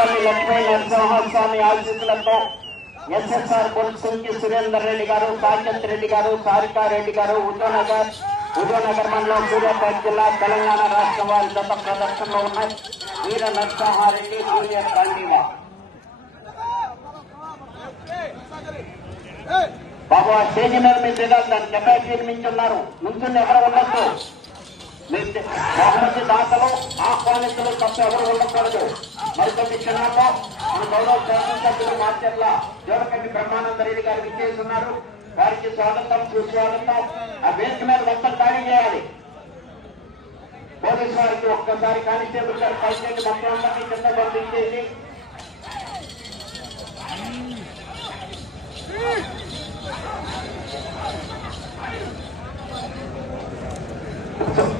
మంటపల్లి లక్ష్మీ నరసింహస్వామి ఆశీస్సులతో ఎస్ఎస్ఆర్ కొలుసుంకి సురేందర్ రెడ్డి గారు సాకేత్ రెడ్డి గారు సారికారెడ్డి గారు ఉదయనగర్ ఉదయనగర్ మండలం సూర్యాపేట జిల్లా తెలంగాణ రాష్ట్రం వారి గత ప్రదర్శనలో ఉన్నాయి వీర నరసింహారెడ్డి సూర్య కాండీవా బాబు ఆ స్టేజ్ మీద మీరు దిగాలి దాని కెపాసిటీ మించి ఉన్నారు నుంచుని ఎవరు ఉండొచ్చు మీరు బహుమతి దాతలు ఆహ్వానితులు తప్ప ఎవరు ఉండకూడదు మరికొన్ని క్షణాల్లో మన గౌరవ శాసనసభ్యులు మార్చర్ల జోరకంటి బ్రహ్మానంద రెడ్డి గారు విచ్చేస్తున్నారు. వారికి స్వాగతం సుస్వాగతం. ఆ వేదిక మీద మొత్తం ఖాళీ చేయాలి. పోలీసు వారికి ఒక్కసారి కానిస్టేబుల్ గారు పైకి మొత్తం అందరినీ కింద పంపించేసి Thank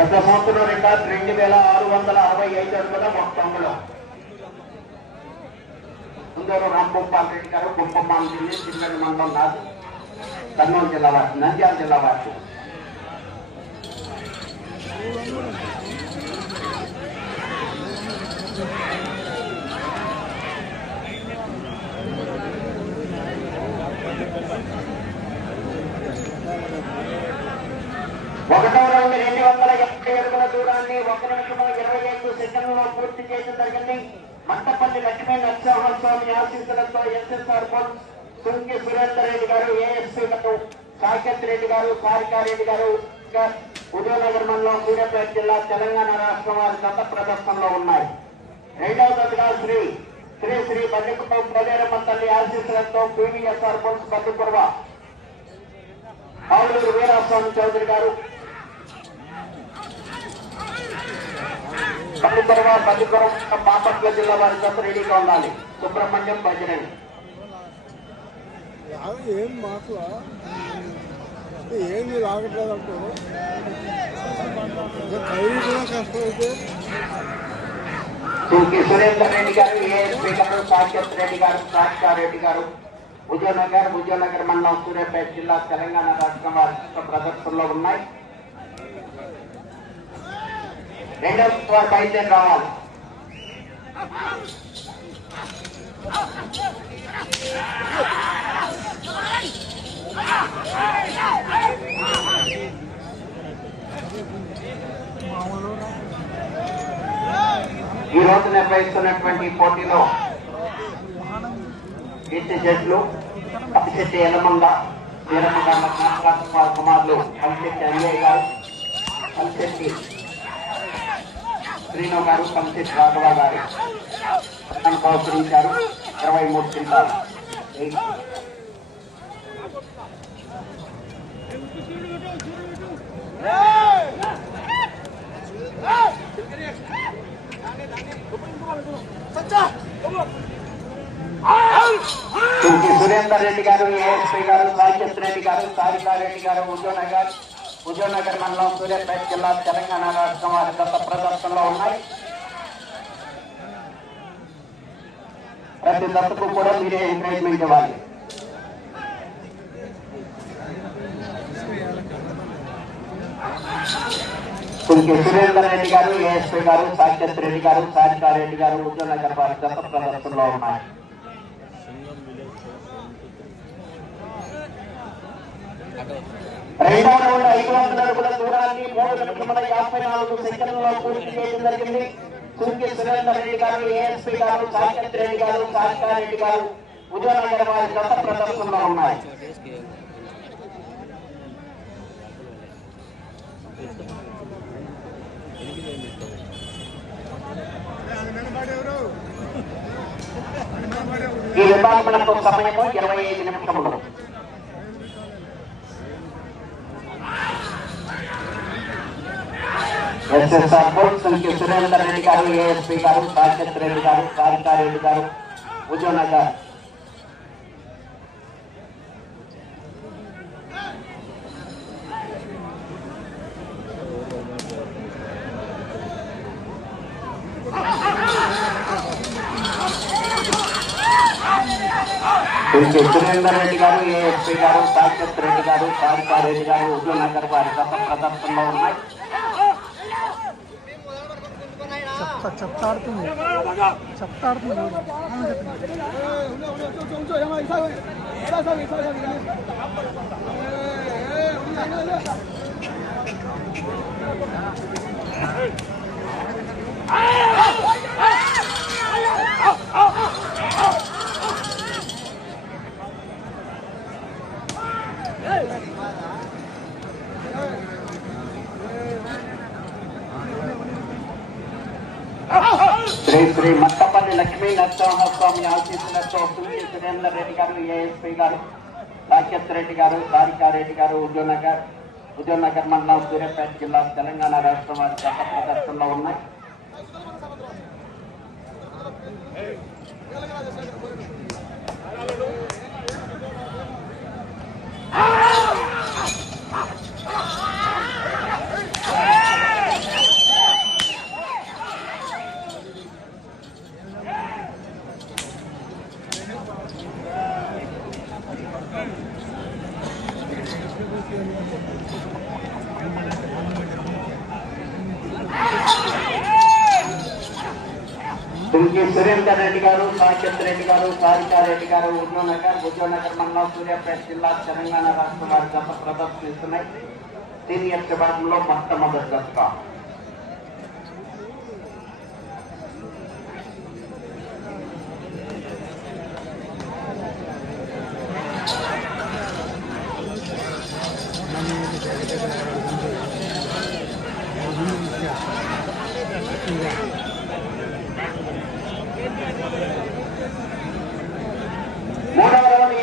గత సంవత్సరం రికార్డు రెండు వేల ఆరు వందల అరవై ఐదు అడుగుల మొత్తంలో ముందూరు రాంభూపాల్ రెడ్డి గారు కుప్పమ్మ జిల్లా చిన్నడి మండలం కాదు కర్నూలు జిల్లా వాసి నంద్యాల జిల్లా వాసి ఒకటో రౌండ్ రెండు వందల ఎనభై అడుగుల దూరాన్ని ఒక నిమిషం ఇరవై ఐదు సెకండ్లలో పూర్తి చేయడం జరిగింది మంటపల్లి లక్ష్మీ నరసింహస్వామి ఆశీస్సులతో ఎస్ఎస్ఆర్ పోల్ సుంకి సురేందర్ రెడ్డి గారు ఏఎస్పీలకు సాకేత్ రెడ్డి గారు సారికారెడ్డి గారు ఇంకా ఉదయనగర్ మండలం సూర్యాపేట జిల్లా తెలంగాణ రాష్ట్రం వారి గత ప్రదర్శనలో ఉన్నాయి రెండవ దశగా శ్రీ శ్రీ శ్రీ బల్లికుప్పం పోలేరమ్మ తల్లి ఆశీస్సులతో పీవీఎస్ఆర్ పోల్స్ బల్లిపురవ ఆవులూరు వీరాస్వామి చౌదరి గారు పల్లికొరవ పల్లికొరం బాపట్ల జిల్లా వారి జత రెడీగా ఉండాలి. సుబ్రహ్మణ్యం లాగ ఏం మాటలా? ఏంది లాగట్లేదు అంటూ. సురేందర్ రెడ్డి గారు ఏఎస్పీ గారు సాకేత్ రెడ్డి గారు సాక్షా రెడ్డి గారు విజయనగర్ విజయనగర్ మండలం సూర్యాపేట జిల్లా తెలంగాణ రాష్ట్రం వారి ప్రదర్శనలో ఉన్నాయి. రెండవ వారు బయలుదేరి రావాలి. ఈ రోజు నిర్వహిస్తున్నటువంటి పోటీలో కీర్తి జడ్లు అతిశెట్టి ఎలమంగ వీరమ్మ గారు కుమారులు కలిశెట్టి అంజయ్య గారు కలిశెట్టి శ్రీను గారు కలిశెట్టి రాఘవ గారు పట్టణ ప్రోత్సహించారు ఇరవై మూడు క్వింటాలు శ్రీ సురేందర్ రెడ్డి గారు ఏఎస్పీ గారు సాకేత్ రెడ్డి గారు సారికారెడ్డి గారు ఉద్యోనగర్ ఉద్యోనగర్ మండలం సూర్యాపేట జిల్లా తెలంగాణ రాష్ట్రం వారి గత ప్రదర్శనలో ఉన్నాయి ప్రతి దత్తకు కూడా మీరే ఎంకరేజ్మెంట్ ఇవ్వాలి శ్రీ సురేందర్ రెడ్డి గారు ఏఎస్పీ గారు సాకేత్ రెడ్డి గారు సారికారెడ్డి గారు ఉద్యోనగర్ వారి గత ప్రదర్శనలో ఉన్నాయి రెండవ రౌండ్ ఐదు అడుగుల దూరాన్ని మూడు నిమిషముల యాభై నాలుగు సెకండ్లలో పూర్తి చేయడం జరిగింది. కుంకి సురేందర్ రెడ్డి గారు ఏఎస్పీ గారు రెడ్డి గారు గారు వారి గత ప్రదర్శనలో ఉన్నాయి. ఈ విభాగం సమయము ఇరవై ఐదు నిమిషములు. ऐसे सर्वोच्च संकीर्तन ರೆಡಿಗಾರು ಎಸ್ಪಿಗಾರು ಸಾಕ್ಷಾತ್ ರೆಡಿಗಾರು ಕಾರ್ಯಕಾರಿ ರೆಡಿಗಾರು ಉಜ್ಜೋನಾಗ చిత్రేందర్ రెడ్డి గారు ఏఎస్పీ గారు సాక్షాత్ రెడ్డి గారు కార్యకారి రెడ్డి గారు ఉద్యోగ నగర్ వారి గత ప్రదర్శనలో ఉన్నాయి చెత్త చెత్త ఆడుతుంది శ్రీ శ్రీ మట్టపల్లి లక్ష్మీ నరసింహస్వామి ఆశీస్సులతో తుంగి సురేందర్ రెడ్డి గారు ఏఎస్పీ గారు సాకేత్ రెడ్డి గారు రాధికారెడ్డి గారు ఉద్యోగనగర్ ఉద్యోగనగర్ మండలం సూర్యాపేట జిల్లా తెలంగాణ రాష్ట్రం వారి గత ప్రదర్శనలో ఉన్నాయి. తుంగి సురేందర్ రెడ్డి గారు సాకేత్ రెడ్డి గారు సారికా రెడ్డి గారు ఉద్యోగనగర్ ఉద్యోగనగర్ మండలం సూర్యాపేట జిల్లా తెలంగాణ రాష్ట్ర వారి గత ప్రదర్శిస్తున్నాయి. సీనియర్ విభాగంలో మొట్టమొదటి దశగా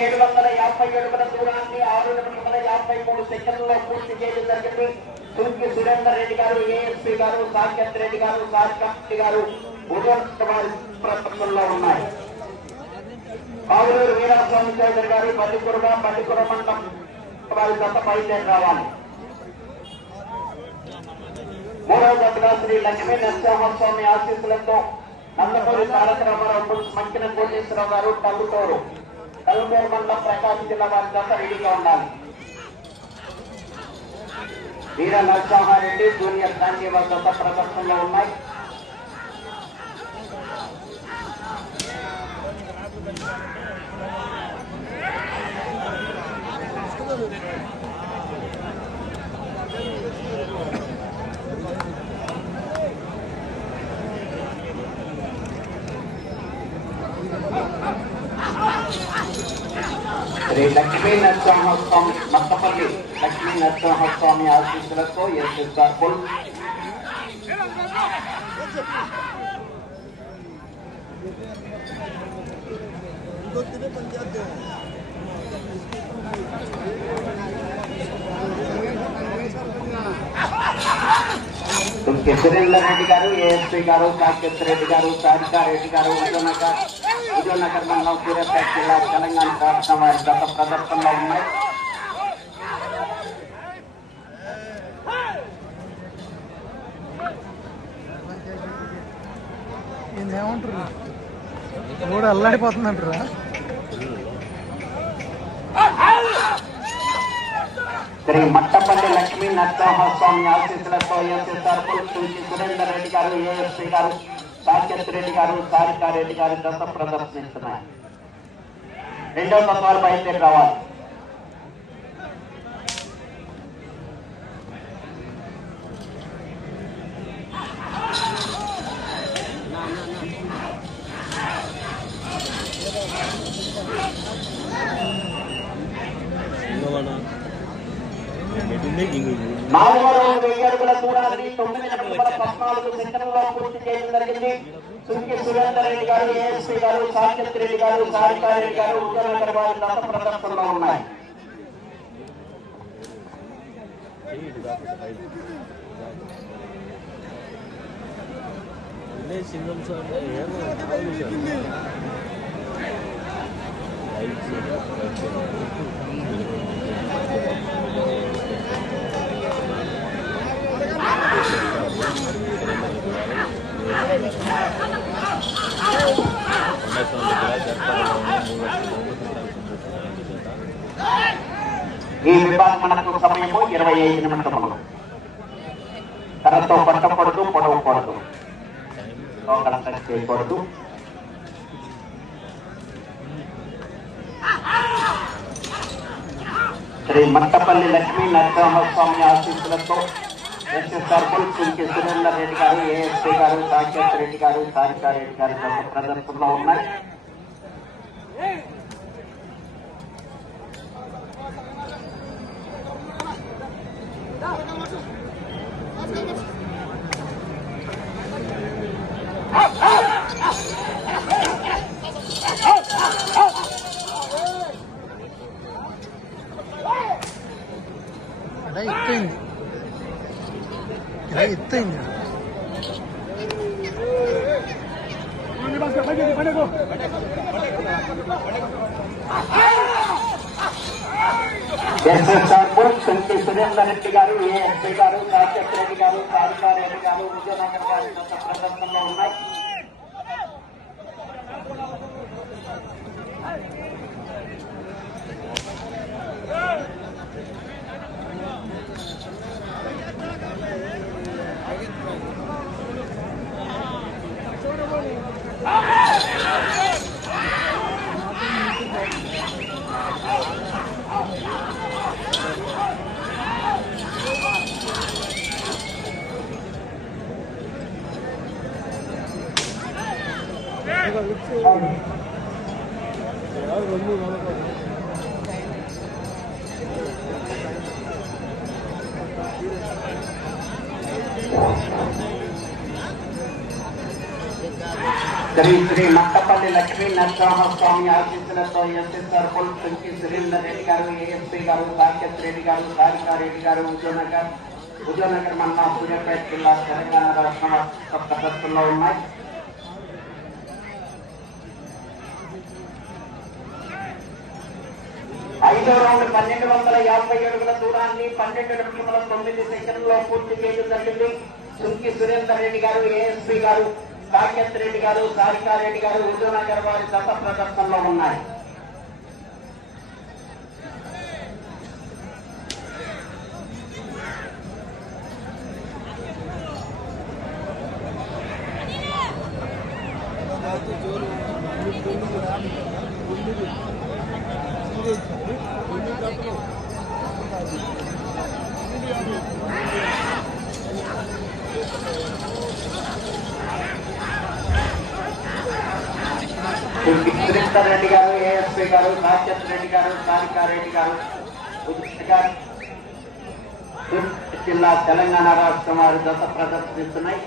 ఏడు వందల యాభై అడుగుల దూరాన్ని ఆరు నిమిషముల యాభై మూడు సెకండ్లలో పూర్తి చేయడం జరిగింది. తుర్కి సురేందర్ రెడ్డి గారు ఏఎస్పీ గారు సాకేత్ రెడ్డి గారు సారికాంతి గారు ఉదయం వారి ప్రదర్శనలో ఉన్నాయి. కావలూరు వీరాస్వామి చౌదరి గారు బల్లికురగ బల్లికుర మండలం వారి గత బయలుదేరి రావాలి. మూడవ శ్రీ లక్ష్మీ నరసింహస్వామి ఆశీస్సులతో నందమూరి తారక రామారావు మంచిన కోటేశ్వరరావు గారు టల్లుటూరు టల్లుటూరు మండలం ప్రకాశం జిల్లా వారి జత రెడీగా ఉండాలి. వీర నరసింహారెడ్డి జూనియర్ గాంధీ వారి జత ప్రదర్శనలో ఉన్నాయి. శ్రీ లక్ష్మీ నరసింహస్వామి మత్తపల్లి లక్ష్మీ నరసింహస్వామి ఆశీస్సులతో ఎస్ఎస్ఆర్ పుల్ సురేందర్ రెడ్డి గారు ఏఎస్పీ గారు సాకేత్ రెడ్డి గారు సారికా రెడ్డి గారు ఉదయనగర్ విజయనగర మండలం సూర్యాపేట జిల్లా తెలంగాణ రాష్ట్రం వారి గత ప్రదర్శనలో ఉన్నాయి ఏమంటారు కూడా అల్లాడిపోతుందంటారా శ్రీ మట్టపల్లి లక్ష్మీ నరసింహస్వామి ఆశీస్సులతో ఎస్ఎస్ఆర్ తులసి సురేందర్ రెడ్డి గారు ఏఎస్పీ గారు సాకేత్ రెడ్డి గారు సారికారెడ్డి గారు దశ ప్రదర్శిస్తున్నారు రెండో తత్వాలు బయలుదేరి రావాలి Thank you. నాలుగో రోజు వెయ్యి అడుగుల దూరాన్ని తొమ్మిది నిమిషముల పద్నాలుగు సెకండ్లలో పూర్తి చేయడం జరిగింది సుంకి సురేందర్ రెడ్డి గారు ఏఎస్పీ గారు సాకేత్ రెడ్డి గారు సారికా రెడ్డి గారు దశ ప్రదర్శనలో ఉన్నాయి సింగం సార్ ఏమో మనకు సమయము ఇరవై ఐదు నిమిషములు. తనతో పట్టకూడదు పొడవకూడదు లోకల చేయకూడదు శ్రీ మట్టపల్లి లక్ష్మీ నరసింహస్వామి ఆశీస్సులతో ఎస్ఎస్ఆర్ సింకి సురేందర్ రెడ్డి గారు ఏఎస్పీ గారు సాకేత్ రెడ్డి గారు సారికారెడ్డి గారు ప్రదర్శనలో ఉన్నాయి. సింకి సురేందర్ రెడ్డి గారు ఏఎస్పీ గారు సాకేత్ రెడ్డి గారు సారికా రెడ్డి గారు విజయనగర్ గారి యొక్క ప్రదర్శనలో ఉన్నాయి రెండు మనకు శ్రీ శ్రీ మట్టపల్లి లక్ష్మీ నరసింహస్వామి ఆశీస్సులతో ఎస్ఎస్ఆర్ పుల్ సింకి సురేందర్ రెడ్డి గారు ఏఎస్పీ గారు సాకేత్ రెడ్డి గారు సారికా రెడ్డి గారు విజయనగర్ విజయనగర్ మన్నా సూర్యాపేట జిల్లా తెలంగాణ రాష్ట్రం యొక్క ప్రదర్శనలో ఉన్నాయి ఐదో రౌండ్ పన్నెండు వందల యాభై అడుగుల దూరాన్ని పన్నెండు నిమిషముల తొమ్మిది సెకండ్లో పూర్తి చేయడం జరిగింది. సుంకి సురేందర్ రెడ్డి గారు ఏఎస్పీ గారు సాకేత్ రెడ్డి గారు సారికారెడ్డి గారు విజయనగర్ వారి గత ప్రదర్శనలో ఉన్నాయి. సుంకి రెడ్డి గారు ఏఎస్పీ గారు సాకేత్ రెడ్డి గారు కాళికారెడ్డి గారు జిల్లా తెలంగాణ రాష్ట్రం వారి దశ ప్రదర్శిస్తున్నాయి.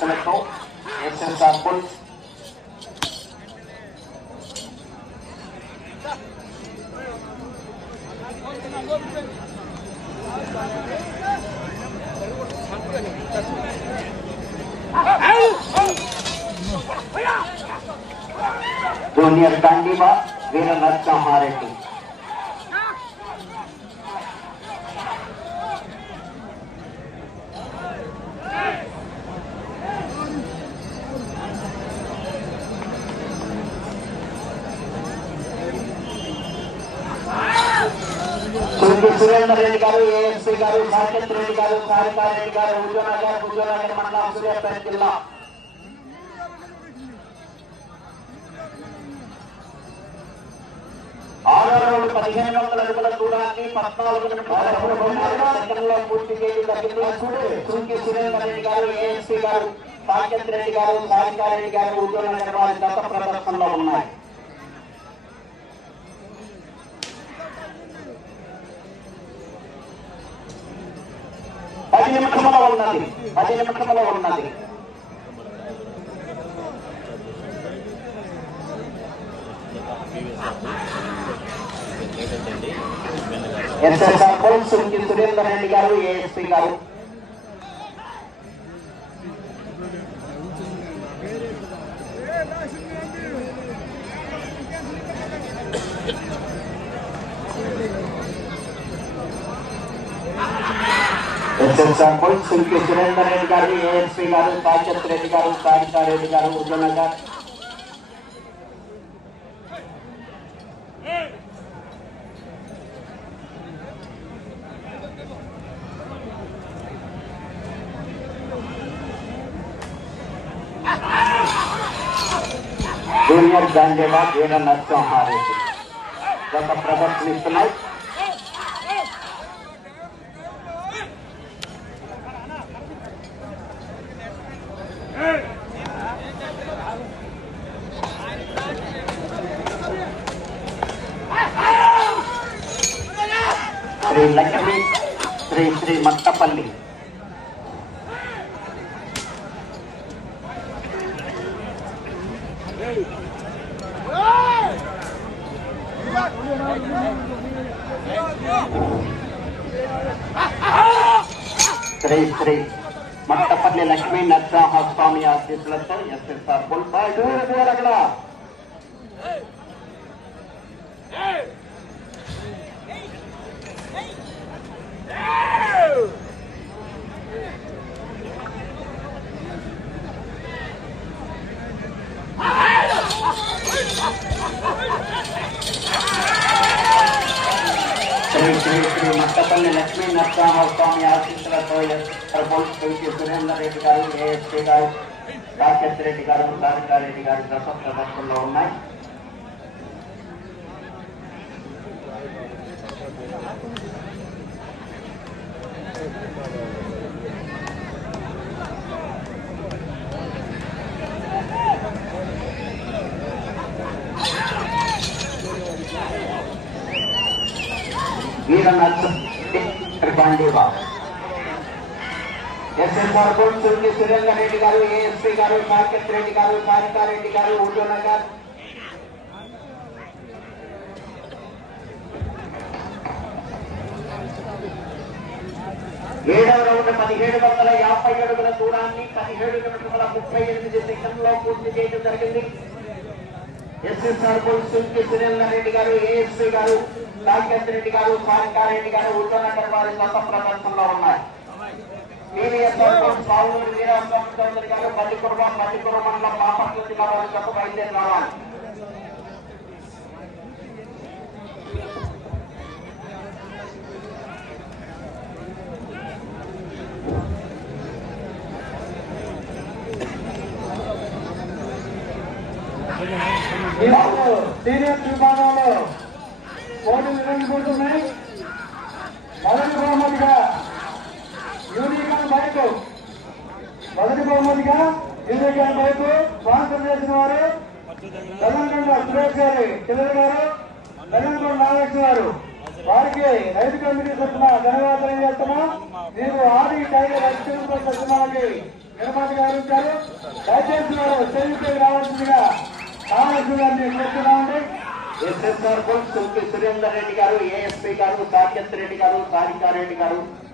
స్వామి ఆశీస్సులతో ఎస్ఎస్ఆర్ పుల్ జూనియర్ గాంధీవా వీర నరసింహారెడ్డి సుంకి సురేందర్ రెడ్డి గారు ఏఎస్పీ గారు సాకేత్ రెడ్డి గారు సారికా రెడ్డి గారు విజయనగర్ విజయనగర్ మండలం సూర్యాపేట జిల్లా ఆరో రౌండ్ పదిహేను వందల అడుగుల దూరాన్ని పద్నాలుగు నిమిషాల సెకండ్లో పూర్తి చేయడం జరిగింది సుంకి సురేందర్ రెడ్డి గారు ఏఎస్పీ గారు సాకేత్ రెడ్డి గారు సారికా రెడ్డి గారు విజయనగర్ వారి దశ ప్రదర్శనలో ఉన్నాయి పది నిమిషంలో ఉన్నది ఎస్ఎస్ఆర్ పోల్ సుంకి సురేందర్ రెడ్డి గారు ఏఎస్పీ గారు. ఎస్ఎస్ఆర్ పోల్ సుంకి సురేందర్ రెడ్డి గారు ఏఎస్పీ గారు సాకేత్ రెడ్డి గారు సారికా రెడ్డి గారు ఉద్యనగర్ జూనియర్ గాంధీవా వీర నరసింహారెడ్డి గత ప్రదర్శనిస్తున్నాయి శ్రీ లక్ష్మి శ్రీ శ్రీ మట్టపల్లి శ్రీ శ్రీ మట్టపల్లి లక్ష్మీ నరసింహ స్వామి ఆశీస్సులతో ఎస్ఎస్ఆర్ బుల్ బాయ్ దూర దూర అక్కడ శ్రీ శ్రీ శ్రీ మట్టపల్లి లక్ష్మీ నరసింహ స్వామి ఆశీస్సులతో ఎస్ఎస్ఆర్ బుల్ శ్రీ సురేందర్ రెడ్డి గారు ఏఎస్పీ గారు రాకేష్ రెడ్డి గారు సారికారెడ్డి గారి దశ ప్రదర్శనలో ఉన్నాయి వీర కూడా SSR board Surki Surender Reddy garu ASP garu Saketh Reddy గారు సారికారెడ్డి గారు ఉద్యోనగర్ ఏడవ రౌండ్ పదిహేడు వందల యాభై అడుగుల దూరాన్ని పదిహేడు నిమిషముల ముప్పై ఎనిమిది సెకండ్లో పూర్తి చేయడం జరిగింది. SSR board Surki Surender Reddy garu ASP garu Saketh Reddy గారు సారికారెడ్డి గారు ఉద్యోనగర్ వారి గత ప్రదర్శనలో ఉన్నాయి పావులూరు వీరాస్వామి చౌదరి గారు పల్లికుర్మ పల్లికుర్మ మండలం బాపట్ల జిల్లా వారి గత బయలుదేరి రావాలి సీనియర్ విభాగంలో పోటీలు నిర్వహించబడుతున్నాయి. మొదటి బహుమతిగా యూనికాన్ బైక్. మొదటి బహుమతిగా యూనికాన్ బైక్ స్పాన్సర్ చేసిన వారు. తెలంగాణ సురేష్ గారి చిల్లర గారు. తెలంగాణ నాగేశ్వర గారు. వారికి రైతు కమిటీ తరఫున ధన్యవాదాలు తెలియజేస్తున్నాం. మీరు ఆది టైగర్ అత్యంత సినిమాకి నిర్మాత గారు దయచేసి వారు స్టేజ్పై రావాల్సిందిగా కావాల్సిన గారిని కోరుతున్నామండి. SSR board Surender Reddy garu ASP garu Saketh Reddy గారు సారికారెడ్డి గారు.